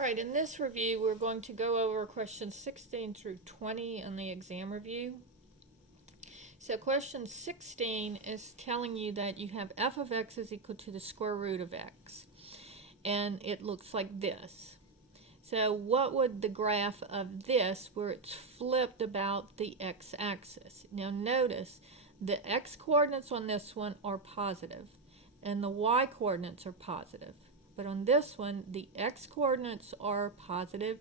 All right, in this review, we're going to go over questions 16 through 20 in the exam review. So question 16 is telling you that you have f of x is equal to the square root of x. And it looks like this. So what would the graph of this, where it's flipped about the x-axis? Now notice, the x-coordinates on this one are positive, and the y-coordinates are positive. But on this one, the x-coordinates are positive,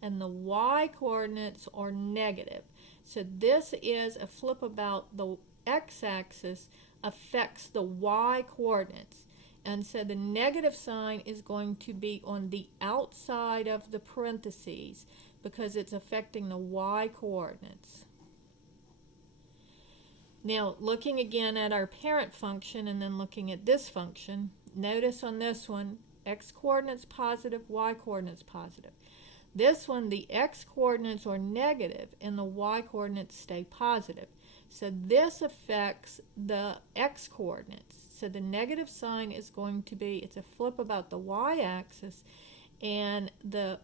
and the y-coordinates are negative. So this is a flip about the x-axis affects the y-coordinates. And so the negative sign is going to be on the outside of the parentheses because it's affecting the y-coordinates. Now, looking again at our parent function and then looking at this function, notice on this one, x-coordinates positive, y-coordinates positive. This one, the x-coordinates are negative and the y-coordinates stay positive. So this affects the x-coordinates. So the negative sign is going to be, it's a flip about the y-axis, and the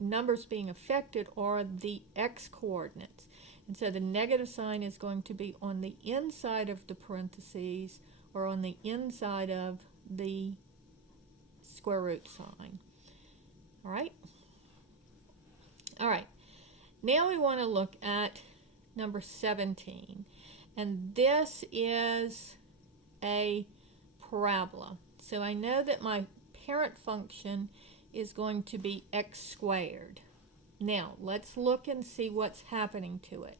numbers being affected are the x-coordinates. And so the negative sign is going to be on the inside of the parentheses or on the inside of the square root sign. All right? All right. Now we want to look at number 17. And this is a parabola. So I know that my parent function is going to be x squared. Now, let's look and see what's happening to it.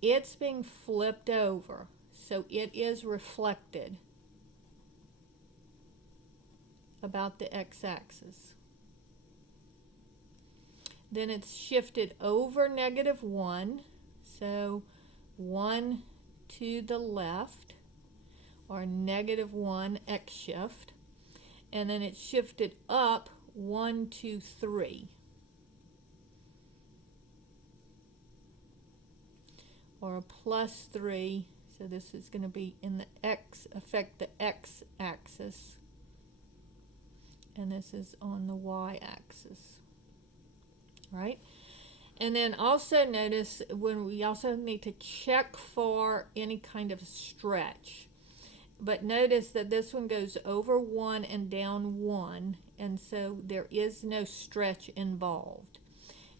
It's being flipped over, so it is reflected about the x-axis. Then it's shifted over -1, so 1 to the left, or -1 x shift, and then it's shifted up 1, 2, 3, or a +3. So this is going to be in the x, affect the x-axis, and this is on the y-axis. Right? And then also notice when we also need to check for any kind of stretch. But notice that this one goes over 1 and down 1, and so there is no stretch involved.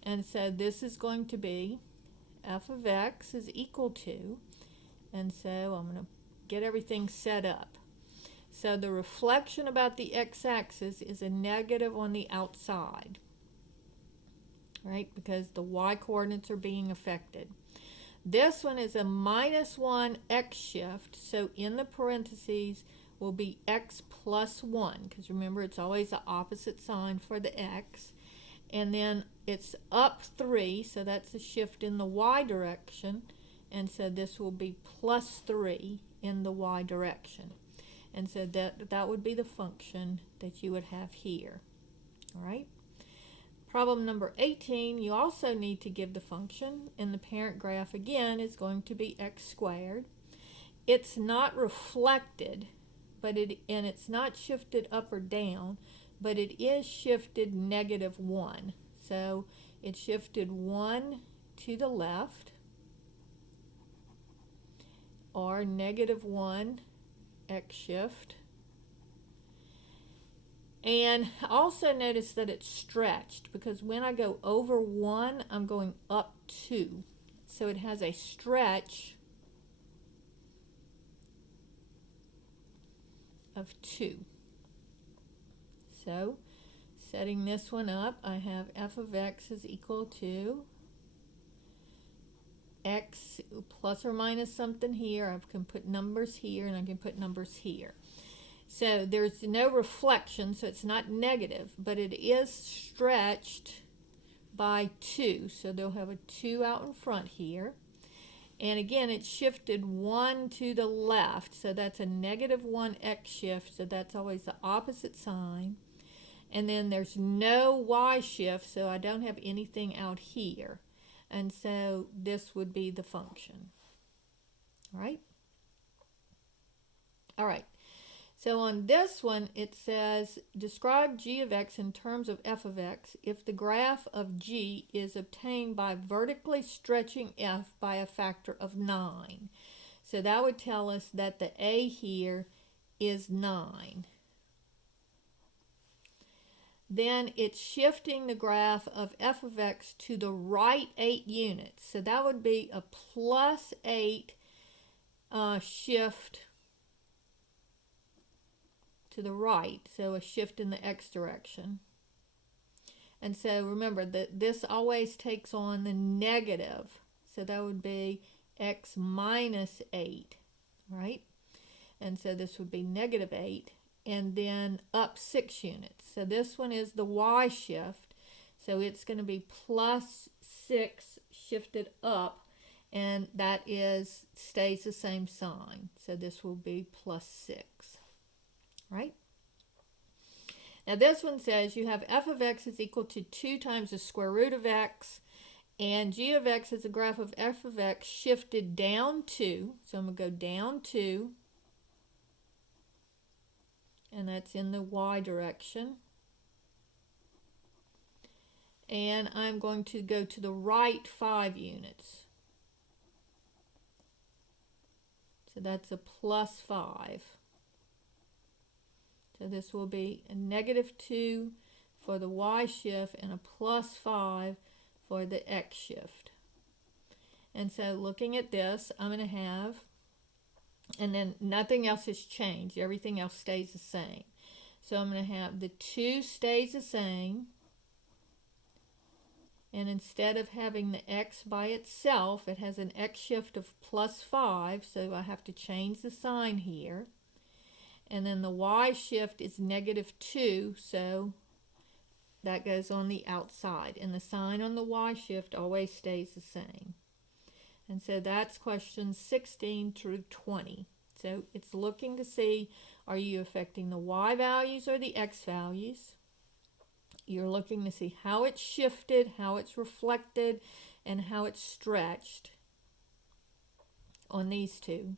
And so this is going to be f of x is equal to, and so I'm going to get everything set up. So the reflection about the x-axis is a negative on the outside. Right, because the y-coordinates are being affected. This one is a -1 x shift, so in the parentheses will be x plus 1, because remember it's always the opposite sign for the x. And then it's up 3, so that's a shift in the y direction, and so this will be +3 in the y direction. And so that would be the function that you would have here. All right. Problem number 18, you also need to give the function, and the parent graph again is going to be x squared. It's not reflected, and it's not shifted up or down, but it is shifted -1. So it shifted 1 to the left, or -1 x shift. And also notice that it's stretched, because when I go over 1, I'm going up 2. So it has a stretch of 2. So setting this one up, I have f of x is equal to x plus or minus something here. I can put numbers here and I can put numbers here. So there's no reflection, so it's not negative, but it is stretched by 2. So they'll have a 2 out in front here. And again, it's shifted 1 to the left, so that's a -1 x shift, so that's always the opposite sign. And then there's no y shift, so I don't have anything out here. And so this would be the function. All right? All right. So on this one, it says, describe g of x in terms of f of x if the graph of g is obtained by vertically stretching f by a factor of 9. So that would tell us that the a here is 9. Then it's shifting the graph of f of x to the right 8 units. So that would be a plus 8 shift to the right, so a shift in the x direction. And so remember that this always takes on the negative, so that would be x minus 8, right? And so this would be negative 8, and then up 6 units. So this one is the y shift, so it's going to be plus 6 shifted up, and that stays the same sign. So this will be plus 6. Right? Now this one says you have f of x is equal to 2 times the square root of x, and g of x is a graph of f of x shifted down 2. So I'm going to go down 2, and that's in the y direction. And I'm going to go to the right 5 units. So that's a plus 5. So this will be a negative 2 for the y shift and a plus 5 for the x shift. And so looking at this, I'm going to have, and then nothing else has changed. Everything else stays the same. So I'm going to have the 2 stays the same. And instead of having the x by itself, it has an x shift of plus 5. So I have to change the sign here. And then the y shift is negative 2, so that goes on the outside. And the sign on the y shift always stays the same. And so that's questions 16 through 20. So it's looking to see, are you affecting the y values or the x values? You're looking to see how it's shifted, how it's reflected, and how it's stretched on these two.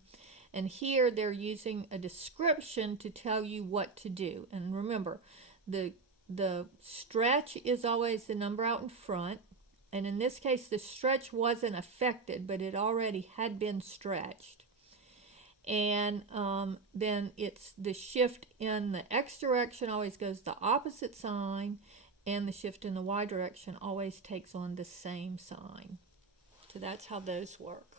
And here they're using a description to tell you what to do. And remember, the stretch is always the number out in front. And in this case, the stretch wasn't affected, but it already had been stretched. And then it's the shift in the x direction always goes the opposite sign, and the shift in the y direction always takes on the same sign. So that's how those work.